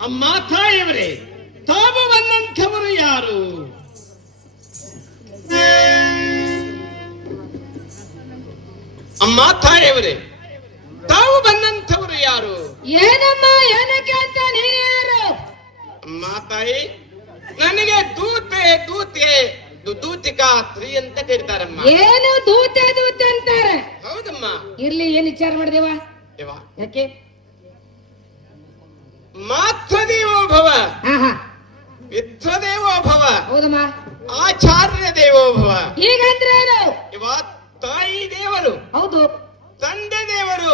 ಅಮ್ಮ ತಾಯಿಯವರೇ, ತಾವು ಬಂದಂಥವರು ಯಾರು? ಅಮ್ಮ ತಾಯಿಯವರೇ, ತಾವು ಬಂದಂಥವರು ಯಾರು? ಏನಮ್ಮ ಏನಕ್ಕೆ ಅಂತ ನೀನು ಯಾರು? ಅಮ್ಮ ತಾಯಿ, ನನಗೆ ದೂತಿಕಾ ಸ್ತ್ರೀ ಅಂತ ಕರೀತಾರಮ್ಮ. ಏನು ದೂತೆ ಅಂತಾರೆ? ಹೌದಮ್ಮ. ಇರ್ಲಿ, ಏನ್ ವಿಚಾರ ಮಾಡಿದೇವ? ಯಾಕೆ? ಮಾತೃದೇವೋಭವ, ಪಿತೃದೇವೋಭವ, ಹೌದಮ್ಮ, ಆಚಾರ್ಯ ದೇವೋಭವ. ಹೀಗಂದ್ರೆ ಏನು? ತಾಯಿ ದೇವರು, ಹೌದು, ತಂದೆ ದೇವರು,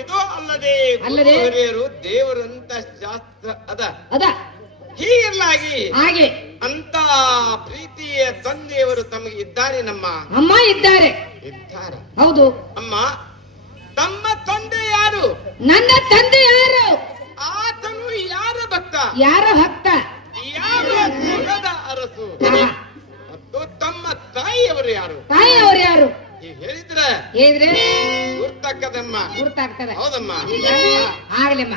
ಇದು ಅಲ್ಲದೆ ಹಿರಿಯರು ದೇವರು ಅಂತ ಶಾಸ್ತ್ರ ಅದ. ಹೀಗಿರಲಾಗಿ ಹಾಗೆ ಅಂತ ಪ್ರೀತಿಯ ತಂದೆಯವರು ತಮಗೆ ಇದ್ದಾರೆ. ನಮ್ಮ ಅಮ್ಮ ಇದ್ದಾರೆ. ಹೌದು ಅಮ್ಮ. ತಮ್ಮ ತಂದೆ ಯಾರು? ನನ್ನ ತಂದೆ ಯಾರು? ಆತನು ಯಾರ ಭಕ್ತ? ಯಾರ ಭಕ್ತ? ಯಾವ ಕುಲದ ಅರಸು? ಮತ್ತು ತಮ್ಮ ತಾಯಿಯವರು ಯಾರು? ತಾಯಿಯವರು ಯಾರು ಹೇಳಿದ್ರೆ ಗುರ್ತಾಗ್ತದಮ್ಮ. ಗುರ್ತಾಗ್ತದೆ. ಹೌದಮ್ಮ. ಆಗ್ಲಮ್ಮ.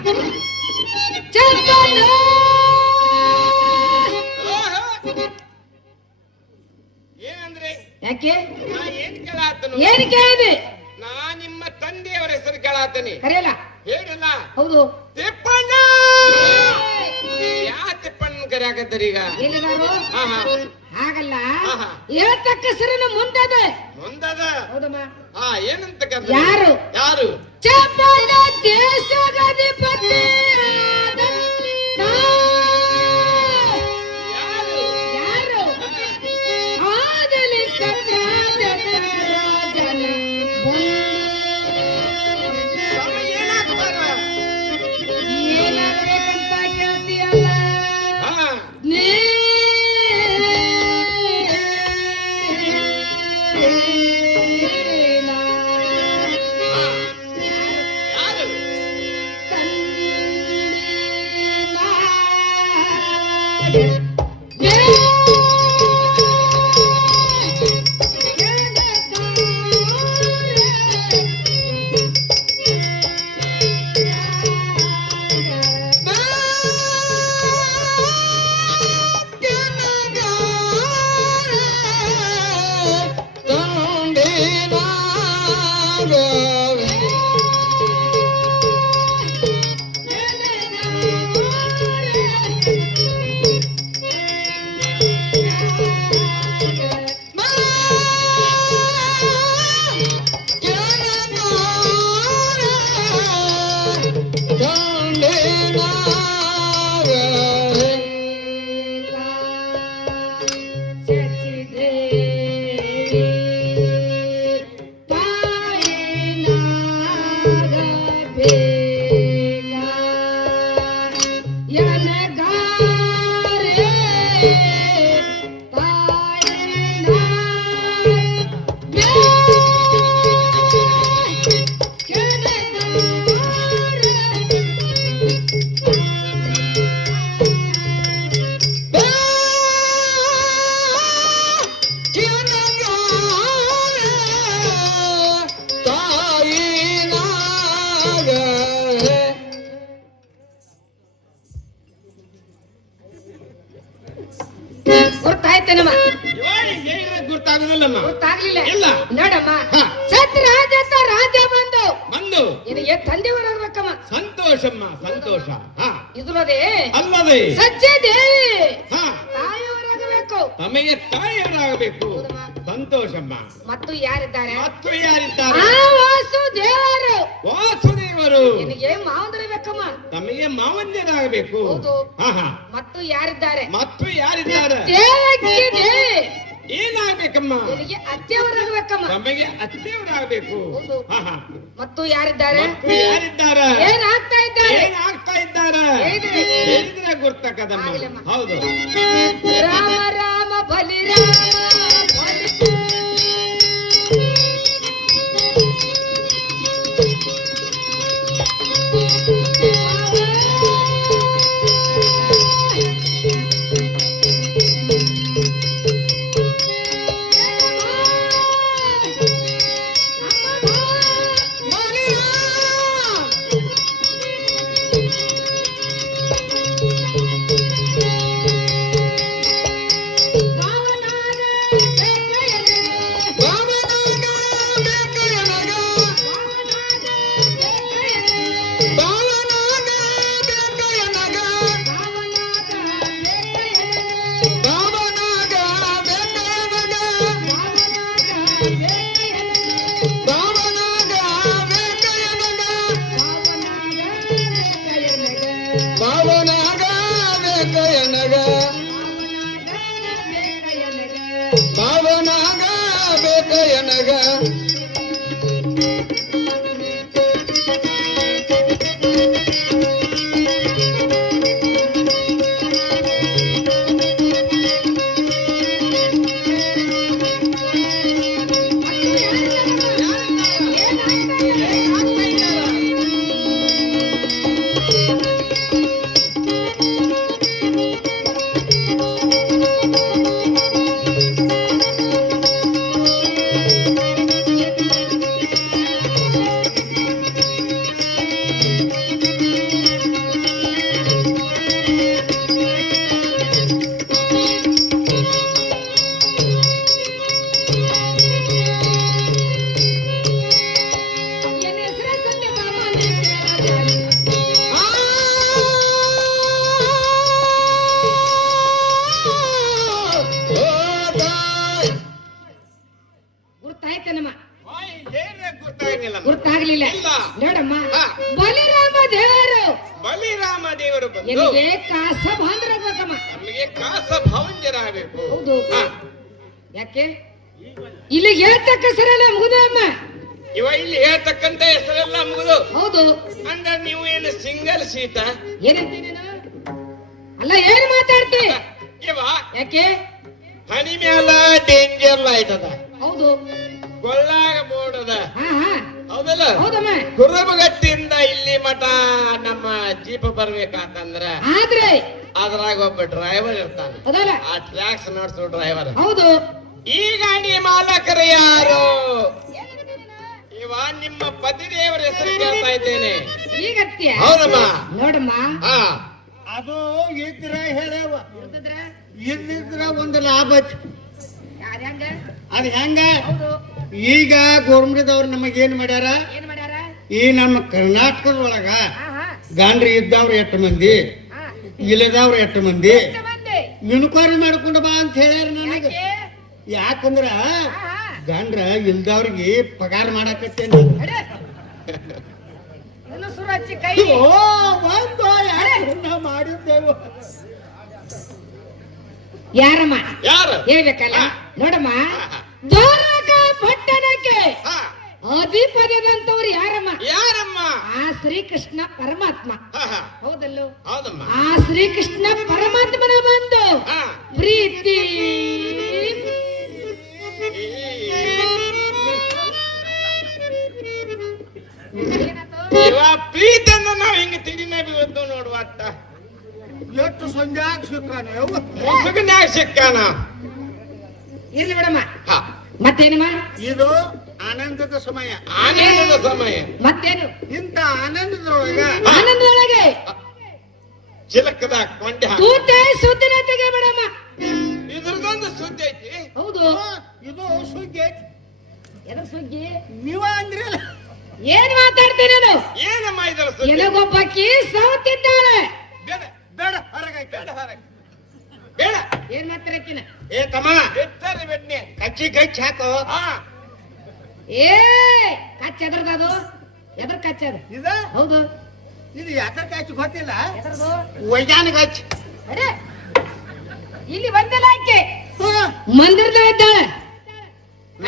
ಏನಂದ್ರೆ? ಯಾಕೆ? ನಾ ಏನ್ ಕೇಳಾತನು? ಏನ್ ಕೇಳಿದೆ? ನಾ ನಿಮ್ಮ ತಂದೆಯವರ ಹೆಸರು ಕೇಳಾತನಿ. ಕರೆಯಲ್ಲ? ಹೇಳಿಲ್ಲ. ಹೌದು. ತಿಪ್ಪಣ್ಣ. ಯಾ ತಿಪ್ಪಣ್ಣ ಕರೆಯಾಕತ್ತಾರೆ ಈಗ? ಹಾಗಲ್ಲ, ಹೇಳ್ತಕ್ಕ ಹೆಸರಿನ ಮುಂದದ. ಹೌದಮ್ಮ. ಏನಂತ? ಯಾರು? ಯಾರು? ಚಪ್ಪಣ್ಣ ದೇಶಾಧಿಪತಿ. ಗೊತ್ತಾಗ್ಲಿಲ್ಲ. ನೋಡಮ್ಮ, ಸತ್ರಾಜ ರಾಜ ಬಂದು ನಿನಗೆ ತಂದೆಯವರಾಗಬೇಕಮ್ಮ. ಸಂತೋಷಮ್ಮ, ಸಂತೋಷ. ಇದ್ರದೇ ಅಲ್ಲದೆ ಸಜ್ಜೆ ದೇವಿ ತಾಯಿಯವರಾಗಬೇಕು. ತಮಗೆ ತಾಯಿಯವರಾಗಬೇಕು. ಸಂತೋಷಮ್ಮ. ಮತ್ತು ಯಾರಿದ್ದಾರೆ? ವಾಸುದೇವರು. ವಾಸುದೇವರು ನಿನಗೆ ಮಾವಂದಿರಬೇಕಮ್ಮ. ತಮಗೆ ಮಾವಂದಿರಾಗಬೇಕು. ಮತ್ತು ಯಾರಿದ್ದಾರೆ? ದೇವಕಿ ದೇವಿ. ಏನಾಗಬೇಕಮ್ಮ? ನಿನಗೆ ಅತ್ತೆಯವರಾಗಬೇಕಮ್ಮ. ತಮಗೆ ಅತ್ತೆಯವರಾಗಬೇಕು. ಮತ್ತು ಯಾರಿದ್ದಾರೆ? ಏನಾಗ್ತಾ ಇದ್ದಾರೆ? ಹೇಳಿದ್ರೆ ಗುರ್ತಕ್ಕದಮ್ಮ. ಹೌದು. ರಾಮ ರಾಮ ಬಲಿರಾಮ ಗೊತ್ತಾಗಿಲ್ಲ ಗುರ್ತಾಗ್ಲಿಲ್ಲ ಇಲ್ಲ. ನೋಡಮ್ಮ ಹಾ. ಬಲಿರಾಮ ದೇವರು ಬಲಿರಾಮ ದೇವರು ಬಂದು ಎಲ್ಲಿಗೆ ಕಾಸ ಬಾಂದ್ರಬೇಕಮ್ಮ ನಮಗೆ ಕಾಸ ಭಾವಂಜರಾಗಬೇಕು. ಹೌದು ಹಾ. ಯಾಕೆ ಇಲ್ಲಿಗೆ ಹೇಳ್ತಕ್ಕ ಸರಲ್ಲ ಮುಗುದಮ್ಮ ಇವ ಇಲ್ಲಿ ಹೇಳ್ತಕ್ಕಂತ ಹೆಸರೆಲ್ಲ ಮುಗಿದು ಹೌದು ಅಂದ್ರೆ ನೀವು ಏನು ಸಿಂಗಲ್ ಸೀಟ ಏನಂತ ನೀನು ಅಲ್ಲ ಏನು ಮಾತಾಡ್ತಿ ಇವ ಯಾಕೆ ಹನಿ ಮ್ಯಾಲ ಡೇಂಜರ್ ಲೈಟ್ ಅದ, ಹೌದು ಕೊಳ್ಳಾಗ ಬೋರ್ಡ್ ಅದ, ಹಾ ಹಾ ಹೌದಲ್ಲ? ಹೌದಮ್ಮ ಕುರುಬಗಟ್ಟಿಯಿಂದ ಇಲ್ಲಿ ಮಠ ನಮ್ಮ ಜೀಪ್ ಬರ್ಬೇಕಂತಂದ್ರ ಆದ್ರೆ ಅದ್ರಾಗ ಒಬ್ಬ ಡ್ರೈವರ್ ಇರ್ತಾನೆ, ಅದಲ್ಲ ಆ ಟ್ರ್ಯಾಕ್ಸ್ ನಡೆಸೋ ಡ್ರೈವರ್. ಹೌದು ಈ ಗಾಡಿ ಮಾಲಕರು ಯಾರು? ಇವ ನಿಮ್ಮ ಪತಿದೇವರ ಹೆಸರು ಕೇಳ್ತಾ ಇದ್ದೇನೆ. ಈಗತ್ಯ ಹೌದಮ್ಮ. ನೋಡಮ್ಮ ಹಾ, ಅದು ಇದ್ರ ಹೇಳವ ಇರ್ತದ್ರ? ಇಲ್ಲಿದ್ರ ಒಂದು ಲಾಭ ಐತಿ. ಯಾರ್ ಹೆಂಗ? ಅದ್ ಹೆಂಗ ಹೌದು ಈಗ ಗೌರ್ಮೆಂಟ್ದವ್ರು ನಮಗೇನ್ ಮಾಡ್ಯಾರ, ಏನ್ ಮಾಡ್ಯಾರ? ಈ ನಮ್ಮ ಕರ್ನಾಟಕದೊಳಗ ಹಾ ಹಾ ಗಂಡ್ರಿ ಇದ್ದವ್ರು 8 ಮಂದಿ, ಹಾ ಇಲ್ಲದವ್ರು 8 ಮಂದಿ ಎಷ್ಟು ಮಂದಿ? ಇನ್ಕ್ವೈರಿ ಮಾಡ್ಕೊಂಡು ಬಾ ಅಂತ ಹೇಳ್ಯಾರ ನನಗ. ಯಾಕೆ? ಯಾಕಂದ್ರ ಹಾ ಹಾ ಗಂಡ್ರ ಇಲ್ದವ್ರಿಗೆ ಪಗಾರ ಮಾಡಾಕತ್ತೇನೆ. ಅಡೆ. ಇನ್ನು ಸುರು ಹಚ್ಚಿ ಕೈ ಓ ಒಂದು ಯಾರು ಮಾಡಿದ್ದೇವು. ಯಾರಮ್ಮ ಯಾರು? ಹೇಳ್ಬೇಕಲ್ಲ ಹಾ. ನೋಡಮ್ಮ ಹಾ. ದ್ವಾರಕ ಪಟ್ಟಣಕ್ಕೆ ಹಾ, ಅಧಿಪತಿಯಾದಂತವ್ರು ಯಾರಮ್ಮ? ಯಾರಮ್ಮ? ಆ ಶ್ರೀಕೃಷ್ಣ ಪರಮಾತ್ಮ ಹಾ, ಹಾ. ಹೌದಲ್ಲೋ? ಹೌದಮ್ಮ. ಆ ಶ್ರೀಕೃಷ್ಣ ಪರಮಾತ್ಮನ ಬಂದು ಹಾ. ಪ್ರೀತಿ ಇವ ಪ್ರೀತಿಯನ್ನ ನಾವ್ ಹಿಂಗ ತಿಡಿನ ಬೀಳ್ತು ನೋಡುವ ಅಟ್ಟ ಎಷ್ಟು ಸಂಜಾಗ ಸಿಕ್ಕಾನ ಯವ್ವ. ಮುಸುಗನ್ಯಾಗ ಸಿಕ್ಕಾನ. ಇರ್ಲಿ ಬಿಡಮ್ಮ ಹಾ, ಮತ್ತೇನಮ್ಮ? ಇದು ಆನಂದದ ಸಮಯ. ಆನಂದದ ಸಮಯ. ಮತ್ತೇನು? ಇಂತ ಆನಂದದೊಳಗ ಆನಂದದೊಳಗೆ ಚಿಲಕದ ಕೊಂಡೆ ಹಾಕ. ತೂತೆ ಸುದ್ದಿನ ತೆಗಿಬೇಡಮ್ಮ. ಇದ್ರದೊಂದು ಸುದ್ದಿ ಐತಿ. ಹೌದು ಇದು ಸುಗ್ಗಿ ಐತಿ. ಎದ್ರ ಸುಗ್ಗಿ? ನೀವ ಅಂದ್ರಲ್ಲ ಏನ್ ಮಾತಾಡ್ತೀನಿ ನಾನು? ಏನಮ್ಮ ಇದರ ಸುದ್ದಿ? ಎಲಗೊಬ್ಬಕ್ಕಿ ಸೌತಿದ್ದಾಳೆ. ಬೇಡ ಬೇಡ ಹೊರಗೈತೆ. ಬೇಡ ಹೊರಗೆ. ಬೇಡ. ಏನ್ ಮಾತಾಡಕ್ಕಿನ? ಏ ತಮ್ಮ ಬೆಟ್ಟರಿ ಬೆಡ್ನೆ. ಕಚ್ಚಿ ಗಚ್ಚಿ ಹಾಕು. ಹಾ, ಏ ಕಚ್ಚ ಎದ್ರದದು? ಎದ್ರ ಕಚ್ಚ ಅದು? ಇದ ಹೌದು ಇದು ಯಾತ್ರ ಕಾಚಿ ಗೊತ್ತಿಲ್ಲ. ಎದ್ರದು? ವೈಜ್ಞಾನಿಕ ಹಚ್ಚಿ. ಅಡೆ ಇಲ್ಲಿ ಬಂದಲ್ಲ ಆಕೆ ಮಂದಿರದಾಗ ಇದ್ದಾಳೆ.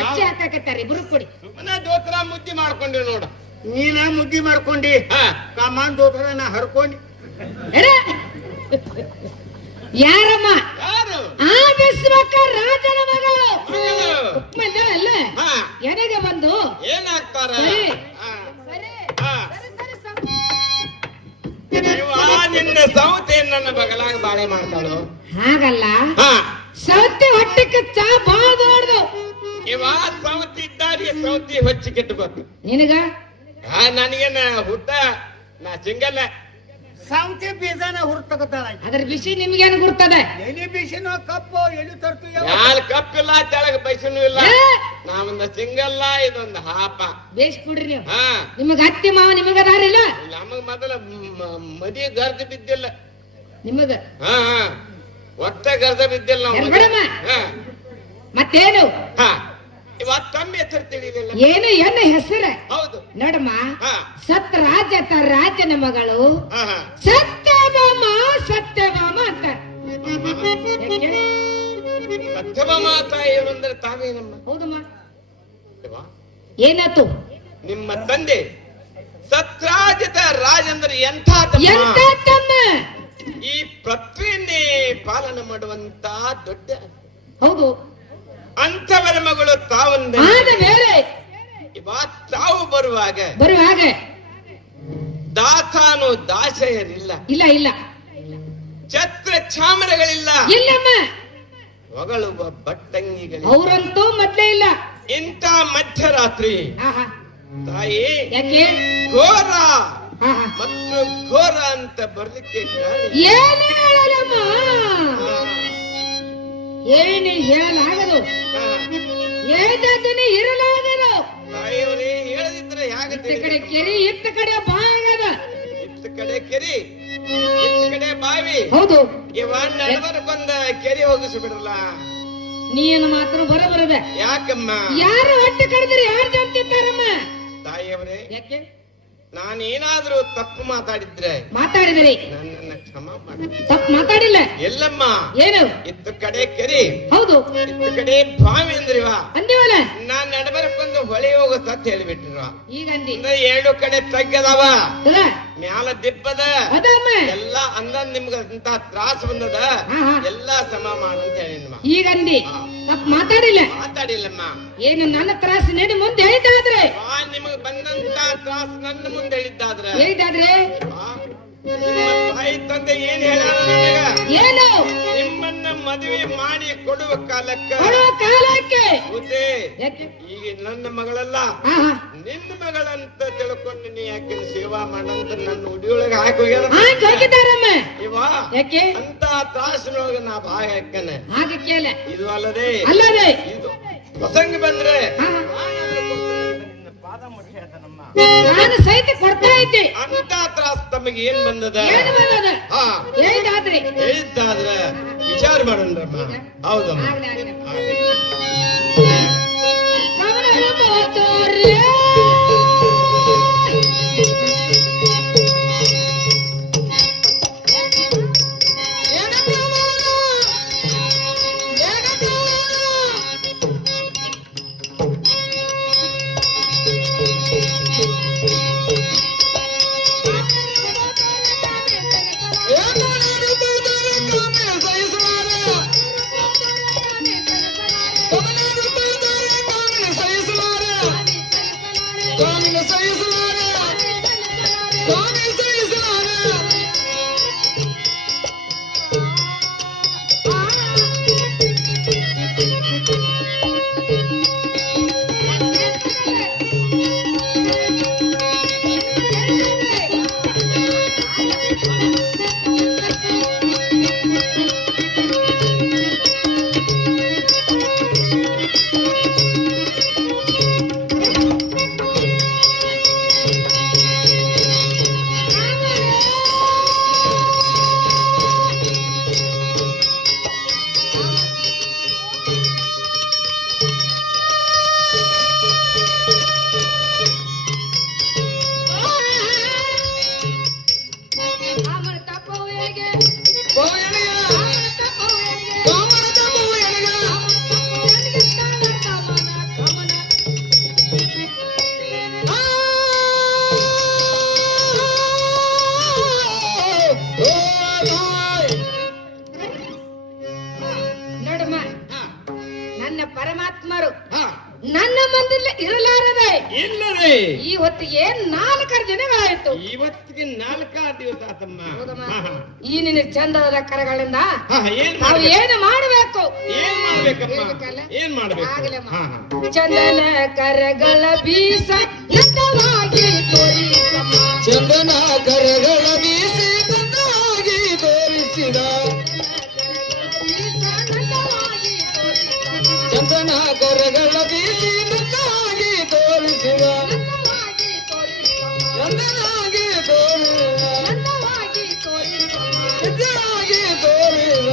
ಅಚ್ಚಿ ಹಾಕಾಕತ್ತಾರ ಇಬ್ರು ಕೂಡಿ. ಸುಮ್ಮನೆ ದೋತ್ರ ಮುದ್ದಿ ಮಾಡ್ಕೊಂಡಿವ್ ನೋಡ. ನೀನ ಮುದ್ದಿ ಮಾಡ್ಕೊಂಡಿ, ಹಾ, ಕಮಾಂಡ್ ಹೋದ್ರ ನಾ ಹರ್ಕೊಂಡಿ. ಅಡೆ ಯಾರಮ್ಮ? ಯಾರು? ಆ ವಿಶ್ವಕ ರಾಜನ ಮಗಳು ಮಗಳು. ಅಲ್ಲ ಹಾ, ಎನೆಗೆ ಬಂದು ಏನಾಗ್ತಾರ? ಸರಿ. ಹಾ, ಸರಿ ಹಾ. ಸರಿ ಸರಿ ಇವ ನಿನ್ನ ಸೌತೆ ನನ್ನ ಬಗಲಾಗ ಬಾಳೆ ಮಾಡ್ತಾಳು. ಹಾಗಲ್ಲ ಹಾ, ಸೌತಿ ಹೊಟ್ಟೆ ಕಚ್ಚ ಬಾಳ ದೊಡ್ಡದು. ಇವ ಸೌತಿ ಇದ್ದಾರಿ ಸೌತಿ ಹೊಚ್ಚಿ ಕೆಟ್ಟು ಬಂತು. ನಿನಗ ನನಗೇನ ಹುಟ್ಟ ನಾ ಸಿಂಗಲ್ಲ. ಸಾಂತಿ ಬೀಜನ ಹುರ್ ತಗೋತಾಳ. ಅದ್ರ ಬಿಸಿ ನಿಮ್ಗೇನು ಗುರ್ತದ? ಎಲಿ ಬಿಸಿನೋ ಕಪ್ಪು ಎಲಿ ತರ್ತು ಯಾಲ್ ಕಪ್ಪಿಲ್ಲ ತೆಳಗ ಬೈಸನು ಇಲ್ಲ. ಏ, ನಾವೊಂದ ಸಿಂಗಲ್ಲ, ಇದೊಂದು ಹಾಪ. ಬೇಸ್ ಬಿಡ್ರಿ ನೀವು. ಹಾ, ನಿಮಗ ಅತ್ತಿ ಮಾವ ನಿಮಗ ಅದಾರಿಲ್ಲ? ನಮಗ್ ಮೊದಲ ಮದಿ ಗರ್ದ ಬಿದ್ದಿಲ್ಲ. ನಿಮಗ ಹಾ, ಹಾ, ಒಟ್ಟ ಗರ್ದ ಬಿದ್ದಿಲ್ಲ ನಾವು. ಎರ್ಬಿಡಮ್ಮ. ಹಾ, ಮತ್ತೇನು? ಹಾ. ಇವತ್ತು ತಮ್ಮ ಹೆಸರು ತಿಳಿಲಿಲ್ಲ. ಏನು ಎನ್ನ ಹೆಸರ? ಹೌದು. ನೋಡಮ್ಮ ಹಾ, ಸತ್ರಾಜತ ರಾಜನ ಮಗಳು ಹಾ, ಹಾ. ಸತ್ಯಭಾಮ ಸತ್ಯಭಾಮ ಅಂತ. ಯಾಕೆ? ಸತ್ಯಭಾಮ ತಾಯಿ ಏನಂದ್ರೆ ತಾವೇನಮ್ಮ? ಹೌದಮ್ಮ. ಇವ ಏನಾತು? ನಿಮ್ಮ ತಂದೆ ಸತ್ರಾಜಿತ ರಾಜಂದ್ರೆ ಎಂಥ ತಮ್ಮ? ಎಂತ ತಮ್ಮ? ಈ ಪೃಥ್ವಿಯನ್ನೇ ಪಾಲನೆ ಮಾಡುವಂತ ದೊಡ್ಡ ಹೌದು. ಅಂಥವರ ಮಗಳು ತಾವಂದ ಆದ ಮೇಲೆ ತಾವು ಬರುವಾಗ ದಾತಾನು ದಾಸೆಯರಿಲ್ಲ, ಇಲ್ಲ ಇಲ್ಲ ಛತ್ರ ಚಾಮರಗಳಿಲ್ಲ, ಇಲ್ಲಮ್ಮ. ಹೊಗಳುವ ಬಟ್ಟಂಗಿಗಳಿಲ್ಲ. ಅವ್ರಂತೂ ಮೊದ್ಲೇ ಇಲ್ಲ. ಇಂಥ ಮಧ್ಯರಾತ್ರಿ ಆಹಾ. ತಾಯಿ ಯಾಕೆ? ಘೋರ ಆಹಾ. ಮತ್ತು ಘೋರ ಅಂತ ಬರ್ಲಿಕ್ಕೆ ಕಾರಣ. ಏನು ಹೇಳಲಮ್ಮ? ಏನು ಹೇಳಲಾಗದು, ಹೇಳ್ದನೆ ಇರಲಾಗದು. ತಾಯಿಯವರೇ ಹೇಳದಿದ್ರೆ ಇತ್ತ ಹೇಗೆ? ಕಡೆ ಕೆರಿ ಇತ್ತ ಕಡೆ ಬಾಗದ. ಇತ್ತ ಕಡೆ ಕೆರಿ ಇತ್ತ ಕಡೆ ಬಾವಿ. ಹೌದು. ಇವ ನಡುವರ ಬಂದ ಕೆರೆ ಹೋಗಿಸ್ಬಿಡ್ರಲ್ಲ. ನೀನು ಮಾತ್ರ ಬರಬರದ. ಯಾಕಮ್ಮ? ಯಾರು ಹೊಟ್ಟೆ ಕಡಿದ್ರೆ ಯಾರು ಜಂತಿರ್ತಾರಮ್ಮ? ತಾಯಿಯವರೇ ತಾಯಿಯವರೇ, ಯಾಕೆ ನಾನೇನಾದ್ರೂ ತಪ್ಪು ಮಾತಾಡಿದ್ರೆ ಮಾತಾಡಿದ್ರಿ? ನನ್ನನ್ನ ಕ್ಷಮ ಮಾಡಿ. ತಪ್ಪು ಮಾತಾಡಿಲ್ಲ. ಎಲ್ಲಮ್ಮ ಏನು? ಇತ್ತು ಕಡೆ ಕೆರಿ, ಹೌದು ಇತ್ತು ಕಡೆ ಬಾವಿ ಅಂದ್ರಿವ. ಅಂದಿವಲ್ಲ. ನಾನ್ ನಡಬರ್ಕೊಂದು ಹೊಳೆ ಹೋಗೋ ಸತ್ ಹೇಳಿಬಿಟ್ರು. ಈಗ ಅಂದಿ. ಅಂದ್ರೆ 2 ಕಡೆ ತಗ್ಗದವ, ಅದ ಮ್ಯಾಲ ದಿಬ್ಬದ, ಅದಮ್ಮ ಎಲ್ಲ ಅಂದ ನಿಮ್ಗ ಅಂತ ತ್ರಾಸ ಬಂದದ, ಹಾ, ಹಾ. ಎಲ್ಲಾ ಸಮ ಮಾಡಂತ ಹೇಳಿನಮ್ಮ. ಈಗ ಅಂದಿ. ತಪ್ಪು ಮಾತಾಡಿಲ್ಲ. ಮಾತಾಡಿಲ್ಲಮ್ಮ. ಏನು ನನ್ನ ತ್ರಾಸ ನಡಿ ಮುಂದೆ ಹೇಳಿದ್ದಾದ್ರೆ ನಿಮಗ್ ಬಂದಂತ ತ್ರಾಸ ನನ್ನ ಮುಂದೆ ಹೇಳಿದ್ದಾದ್ರೆ ಹೇಳಿದಾದ್ರೆ ನಿಮ್ಮ ತಾಯಿ ತಂದೆ ಏನ್ ಹೇಳ್ಯಾರ ನನಗ? ಏನು? ನಿಮ್ಮನ್ನ ಮದುವೆ ಮಾಡಿ ಕೊಡುವ ಕಾಲಕ್ಕೆ ಕೊಡುವ ಕಾಲಕ್ಕೆ ಬುದ್ಧಿ, ಯಾಕೆ? ಈಗ ನನ್ನ ಮಗಳಲ್ಲ ಹಾ, ಹಾ. ನಿನ್ನ ಮಗಳಂತ ತಿಳ್ಕೊಂಡು ನೀ ಯಾಕೆ ಸೇವಾ ಮಾಡಂತ ನನ್ನ ಉಡಿಯೊಳಗೆ ಹಾಕಿ ಹೋಗ್ಯಾರ. ಹಾಕಿ ಹೋಗಿದ್ದಾರಮ್ಮ. ಇವ ಯಾಕೆ? ಅಂತ ತ್ರಾಸಿನೊಳಗೆ ನಾ ಭಾಗ ಹಾಕನೆ. ಹಾಗೆ ಕೇಳ. ಇದು ಅಲ್ಲದೆ ಅಲ್ಲದೆ ಇದು ಪ್ರಸಂಗ ಬಂದ್ರೆ ಹಾ. ನಿನ್ನ ಪಾದ ಮುಟ್ಟಿ ಹೇಳ್ತಾನಮ್ಮ. ನಾನು ಸಹಿತ ಕೊಡ್ತಾ ಇದ್ದೆ. ಅಂತ ತ್ರಾಸ ತಮಗೆ ಏನ್ ಬಂದದ? ಏನು ಬಂದದ? ಹಾ, ಹೇಳಿದಾದ್ರೆ ಹೇಳಿದ್ದಾದ್ರೆ ವಿಚಾರ ಮಾಡೋಣ್ರಮ್ಮ. ಹೌದಮ್ಮ. ಆಗ್ಲಿ, ಆಗ್ಲಿ. ಆಗ್ಲಿ. ಕವನದ ಮಾತೋರ್ಯ. ನೋಡಮ್ಮ, ನನ್ನ ಪರಮಾತ್ಮರು ನನ್ನ ಮಂದಿಲ್ಲ ಇರಲಾರದೆ ಇಲ್ಲದೆ ಈ ಹೊತ್ತಿಗೆ 4 ದಿನಗಳಾಯ್ತು. ಇವತ್ತಿಗೆ 4 ದಿವಸ ಆತಮ್ಮ. ಹೌದಮ್ಮ. ಹಾ, ಹಾ. ಈ ನಿನ್ನ ಚಂದದ ಕರಗಳಿಂದ ಹಾ, ಏನ್ ನಾವು ಮಾಡ್ಬೇಕು? ಏನು ಮಾಡಬೇಕು? ಏನ್ ಮಾಡ್ಬೇಕಮ್ಮ? ಹೇಳ್ಬೇಕಲ್ಲ? ಏನ್ ಮಾಡ್ಬೇಕು? ಆಗ್ಲಮ್ಮ. ಹಾ, ಹಾ. ಚಂದನ ಕರಗಳ ಬೀಸ ನಗ್ನವಾಗಿ ತೋರಿಸಮ್ಮ. ಚಂದನ ಕರಗಳ ಬೀಸಿ ನನ್ನಾಗಿ ತೋರಿಸಿದ, ಚಂದನ ಕರಗಳ ಬೀಸಿ ನನ್ನಾಗಿ ತೋರಿಸಿದ, ಚಂದನಾಗಿ ತೋರಿಸಿದ, ಚಂದನಾಗಿ ತೋರಿಸಿದ.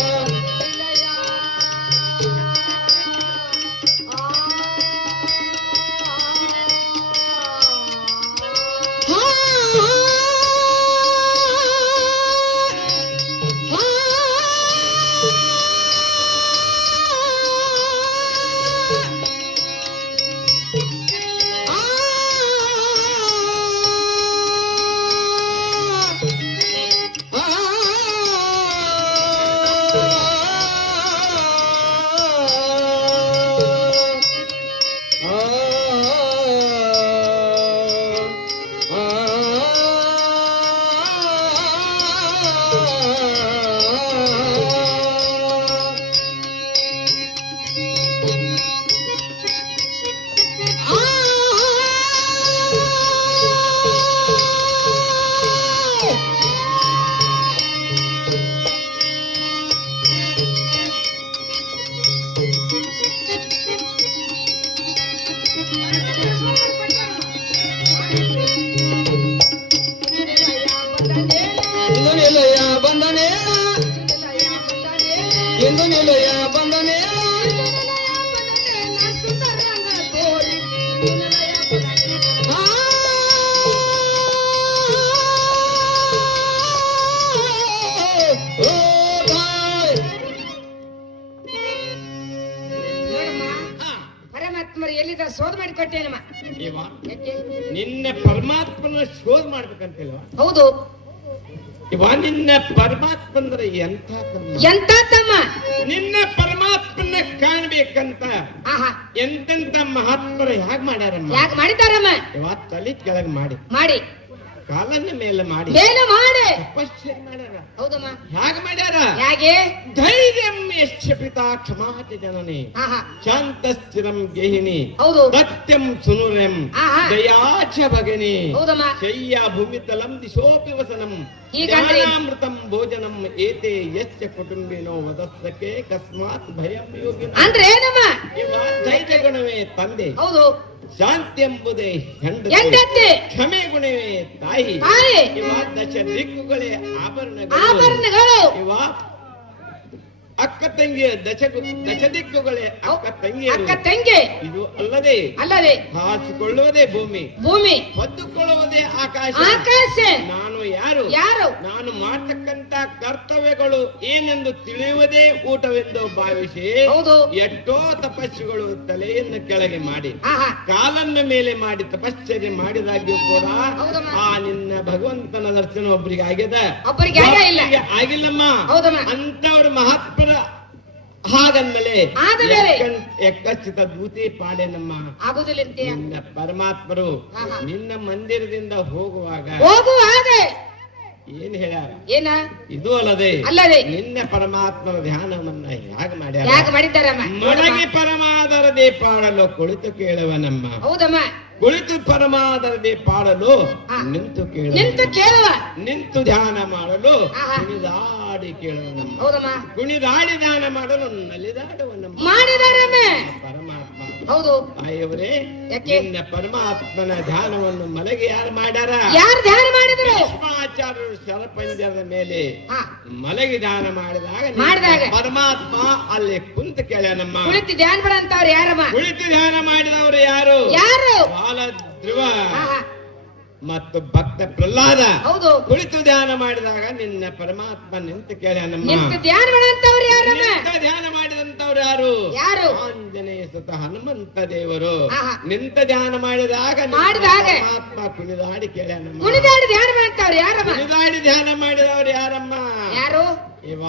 ಯಾಕೇನಮ್ಮ? ಇವ ಯಾಕೆ? ನಿನ್ನ ಪರಮಾತ್ಮನ ಶೋಧ ಮಾಡ್ಬೇಕಂತಿಲ್ವಾ? ಹೌದು. ಇವ ನಿನ್ನ ಪರಮಾತ್ಮ ಅಂದ್ರೆ ಎಂಥ ತಮ್ಮ? ಎಂತ ತಮ್ಮ? ನಿನ್ನ ಪರಮಾತ್ಮನ ಕಾಣ್ಬೇಕಂತ ಆಹಾ, ಎಂತೆಂತ ಮಹಾತ್ಮರು ಹೇಗ್ ಮಾಡ್ಯಾರಮ್ಮ? ಯಾಕೆ ಮಾಡಿದಾರಮ್ಮ? ಇವ ತಲೆ ಕೆಳಗ್ ಮಾಡಿ, ಮಾಡಿ, ಕಾಲನ್ನ ಮೇಲೆ ಮಾಡಿ, ಏನು ಮಾಡಿ ತಪಸ್ಸೆ ಮಾಡ್ಯಾರ. ಹೌದಮ್ಮ. ಹೇಗ ಮಾಡ್ಯಾರ? ಹೇಗೆ? ಧೈರ್ಯಂ ಯಶ್ಚ ಪಿತಾ ಕ್ಷಮಾತಿ ಜನನಿ ಆಹಾ, ಶಾಂತ ಸ್ಥಿರಂ ಗೇಹಿನಿ ಹೌದು. ಸತ್ಯಂ ಸುನುರಂ ಆಹಾ. ದಯಾಚ ಭಗಿನಿ ಹೌದಮ್ಮ. ಶಯ್ಯ ಭೂಮಿತಲಂ ದಿಶೋಪಿ ವಸನಂ ಹೀಗಂದ್ರೆ? ಜ್ಞಾನಾಮೃತಂ ಭೋಜನಂ ಏತೆ ಯಶ್ಚ ಕುಟುಂಬಿನೋ ವದಸ್ತಕೆ ಕಸ್ಮಾತ್ ಭಯಂ ಯೋಗಿನ. ಅಂದ್ರೆ ಏನಮ್ಮ? ಇವ ಧೈರ್ಯ ಗುಣವೇ ತಂದೆ, ಹೌದು. ಶಾಂತಿ ಎಂಬುದೇ ಹೆಂಡತಿ, ಹೆಂಡತಿ, ಕ್ಷಮೆ ಗುಣವೇ ತಾಯಿ. ತಾಯಿ. ಇವ ದಶ ದಿಕ್ಕುಗಳೇ ಆಭರಣಗಳು. ಆಭರಣಗಳು. ಇವ ಅಕ್ಕ ತಂಗಿಯ ದಶ ದಿಕ್ಕುಗಳೇ ಅಕ್ಕ ತಂಗಿಯರು. ಅಕ್ಕ ತಂಗಿ. ಇದು ಅಲ್ಲದೆ ಅಲ್ಲದೆ ಹಾಸಿಕೊಳ್ಳುವುದೇ ಭೂಮಿ, ಭೂಮಿ, ಹೊದ್ದುಕೊಳ್ಳುವುದೇ ಆಕಾಶ. ಆಕಾಶ. ನಾನು ಯಾರು? ಯಾರು? ನಾನು ಮಾಡತಕ್ಕಂತ ಕರ್ತವ್ಯಗಳು ಏನೆಂದು ತಿಳಿಯುವುದೇ ಊಟವೆಂದು ಭಾವಿಸಿ, ಹೌದು. ಎಷ್ಟೋ ತಪಸ್ಸುಗಳು ತಲೆಯನ್ನು ಕೆಳಗೆ ಮಾಡಿ, ಆಹಾ, ಕಾಲನ್ನ ಮೇಲೆ ಮಾಡಿ ತಪಶ್ಚರ್ಯ ಮಾಡಿದಾಗ್ಯೂ ಕೂಡ ಹೌದಮ್ಮ. ಆ ನಿನ್ನ ಭಗವಂತನ ದರ್ಶನ ಒಬ್ಬರಿಗೆ ಆಗ್ಯದ, ಒಬ್ಬರಿಗೆ ಆಗೇ ಇಲ್ಲ. ಒಬ್ಬರಿಗೆ ಆಗಿಲ್ಲಮ್ಮ. ಹೌದಮ್ಮ. ಅಂತವ್ರ ಮಹಾತ್ಮರ ಹಾಗಂದಮೇಲೆ ಆದಮೇಲೆ ಎಕ್ಕಚ್ಚಿತ ದೂತಿ ಪಾಡೆ ನಮ್ಮ ಆಗುದಿಲ್ಲ ಅಂತೀಯ? ನಿನ್ನ ಪರಮಾತ್ಮರು ಆಹಾ. ನಿನ್ನ ಮಂದಿರದಿಂದ ಹೋಗುವಾಗ ಹೋಗುವಾಗ ಏನ್ ಹೇಳ್ಯಾರ? ಏನ? ಇದು ಅಲ್ಲದೆ ಅಲ್ಲದೆ ನಿನ್ನ ಪರಮಾತ್ಮರ ಧ್ಯಾನವನ್ನ ಹೇಗೆ ಮಾಡ್ಯಾರ? ಯಾಕೆ ಮಾಡಿದ್ದಾರಮ್ಮ? ಮೊಳಗಿ ಪರಮಾದರದೆ ಪಾಡಲು ಕುಳಿತು ಕೇಳುವನಮ್ಮ. ಹೌದಮ್ಮ. ಕುಳಿತು ಪರಮಾದರದೆ ಪಾಡಲು ಹಾ. ನಿಂತು ಕೇಳುವ, ನಿಂತು ಕೇಳುವ, ನಿಂತು ಧ್ಯಾನ ಮಾಡಲು ಆಹಾ. ಕುಣಿದಾಡಿ ಕೇಳುವನಮ್ಮ. ಹೌದಮ್ಮ. ಕುಣಿದಾಡಿ ಧ್ಯಾನ ಮಾಡಲು ನಲಿದಾಡುವನಮ್ಮ. ಮಾಡಿದಾರಮ್ಮ. ಪರಮಾತ್ಮ. ಹೌದು. ತಾಯಿಯವರೇ, ಯಾಕೆ? ನಿನ್ನ ಪರಮಾತ್ಮನ ಧ್ಯಾನವನ್ನು ಮಲಗಿ ಯಾರು ಮಾಡ್ಯಾರ? ಯಾರು ಧ್ಯಾನ ಮಾಡಿದ್ರು? ಭೀಷ್ಮಾಚಾರ್ಯರು ಶರಪಂಜರದ ಮೇಲೆ ಹಾ, ಮಲಗಿ ಧ್ಯಾನ ಮಾಡಿದಾಗ ಮಾಡಿದಾಗ ಪರಮಾತ್ಮ ಅಲ್ಲಿ ಕುಂತು ಕೇಳ್ಯಾನಮ್ಮ. ಕುಳಿತು ಧ್ಯಾನ ಮಾಡ ಅಂತವ್ರು ಯಾರಮ್ಮ? ಕುಳಿತು ಧ್ಯಾನ ಮಾಡಿದವರು ಯಾರು? ಯಾರು? ಬಾಲ ಧ್ರುವ ಆಹಾ, ಮತ್ತು ಭಕ್ತ ಪ್ರಹ್ಲಾದ ಹೌದು. ಕುಳಿತು ಧ್ಯಾನ ಮಾಡಿದಾಗ ನಿನ್ನ ಪರಮಾತ್ಮ ನಿಂತು ಕೇಳ್ಯಾನಮ್ಮ. ನಿಂತು ಧ್ಯಾನ ಮಾಡ ಅಂತವ್ರು ಯಾರಮ್ಮ? ನಿಂತ ಧ್ಯಾನ ಮಾಡಿದಂತವ್ರು ಯಾರು? ಯಾರು? ಆಂಜನೇಯ ಸುತ ಹನುಮಂತ ದೇವರು ಆಹಾ. ನಿಂತ ಧ್ಯಾನ ಮಾಡಿದಾಗ ನಿನ್ನ ಮಾಡಿದಾಗ ಪರಮಾತ್ಮ ಕುಣಿದಾಡಿ ಕೇಳ್ಯಾನಮ್ಮ. ಕುಣಿದಾಡಿ ಧ್ಯಾನ ಮಾಡಂತವ್ರು ಯಾರಮ್ಮ? ಕುಣಿದಾಡಿ ಧ್ಯಾನ ಮಾಡಿದವರು ಯಾರಮ್ಮ? ಯಾರು? ಇವ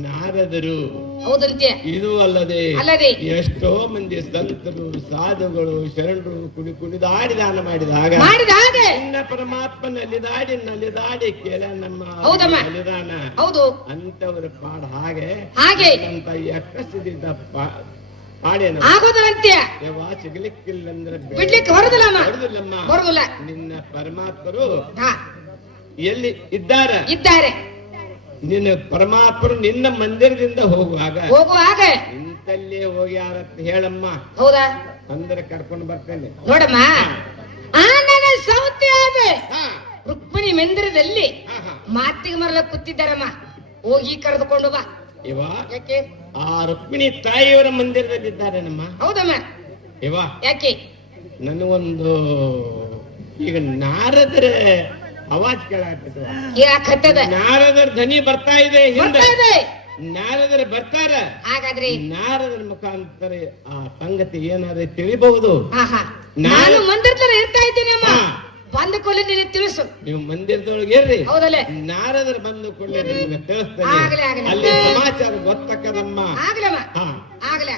ನಾರದರು. ಹೌದಂತೆ. ಇದು ಅಲ್ಲದೆ ಅಲ್ಲದೆ ಎಷ್ಟೋ ಮಂದಿ ಸಂತರು ಸಾಧುಗಳು ಶರಣರು ಕುಣಿದಾಡಿ ದಾನ ಮಾಡಿದಾಗ ಮಾಡಿದಾಗ ನಿನ್ನ ಪರಮಾತ್ಮ ನಲಿದಾಡಿ ಕೇಳನಮ್ಮ. ಹೌದಮ್ಮ. ನಲಿದಾನ. ಹೌದು. ಅಂತವ್ರ ಪಾಡ ಹಾಗೆ ಹಾಗೆ ಅಂತ ಎಕ್ಕಸಿದ ಪಾಡೇನ ಆಗೋದಂತೆ. ಯಾವ ಸಿಗ್ಲಿಕ್ಕಿಲ್ಲಂದ್ರೆ ಬಿಡ್ಲಿಕ್ಕೆ ಹೊರದಿಲ್ಲಮ್ಮ. ಹೊರದಿಲ್ಲಮ್ಮ. ಹೊರದಿಲ್ಲ. ನಿನ್ನ ಪರಮಾತ್ಮರು ಹಾ, ಎಲ್ಲಿ ಇದ್ದಾರ? ಇದ್ದಾರೆ. ನಿನ್ನ ಪರಮಾತ್ಮರು ನಿನ್ನ ಮಂದಿರದಿಂದ ಹೋಗುವಾಗ ಹೋಗುವಾಗ ಇಂತಲ್ಲೇ ಹೋಗ್ಯಾರತ್ ಹೇಳಮ್ಮ. ಹೌದಾ? ಅಂದ್ರೆ ಕರ್ಕೊಂಡು ಬರ್ತೇನೆ ನೋಡಮ್ಮ. ಆ ನನ್ನ ಸೌತಿ ಆದ ಹಾ, ರುಕ್ಮಿಣಿ ಮಂದಿರದಲ್ಲಿ ಹಾ, ಹಾ. ಮಾತಿಗೆ ಮರಲ ಕೂತಿದ್ದಾರಮ್ಮ. ಹೋಗಿ ಕರೆದುಕೊಂಡು ಬಾ. ಇವ ಯಾಕೆ? ಆ ರುಕ್ಮಿಣಿ ತಾಯಿಯವರ ಮಂದಿರದಲ್ಲಿದ್ದಾರೆ ನಮ್ಮ. ಹೌದಮ್ಮ. ಇವ ಯಾಕೆ? ನನಗೊಂದು ಈಗ ನಾರದರ ಅವಾಜ್ ಕೇಳಾಗ್ತದ. ಹೇಳಕತ್ತದ. ನಾರದರ ಧ್ವನಿ ಬರ್ತಾ ಇದೆ ಹಿಂದೆ. ಬರ್ತಾ ಇದೆ. ನಾರದರು ಬರ್ತಾರ. ಹಾಗಾದ್ರೆ ನಾರದರ ಮುಖಾಂತರ ಆ ಸಂಗತಿ ಏನಾದ್ರೆ ತಿಳಿಬಹುದು. ಆಹಾ, ನಾನು ಮಂದಿರದಲ್ಲಿ ಇರ್ತಾ ಇದ್ದೀನಿ ಅಮ್ಮ. ಹಾ. ಬಂದ ಕೊಲ್ಲಿ ನಿನಗೆ ತಿಳಿಸು. ನೀವು ಮಂದಿರದೊಳಗೆ ಇರ್ರಿ. ಹೌದಲ್ಲೇ? ನಾರದರು ಬಂದು ಕೊಳ್ಳೆ ನಿಮ್ಗೆ ಆಗ್ಲಿ, ತಿಳಿಸ್ತೇನೆ. ಆಗ್ಲಿ. ಅಲ್ಲಿ ಸಮಾಚಾರ ಗೊತ್ತಕ್ಕದಮ್ಮ. ಆಗ್ಲಮ್ಮ. ಹಾ. ಆಗ್ಲೇ.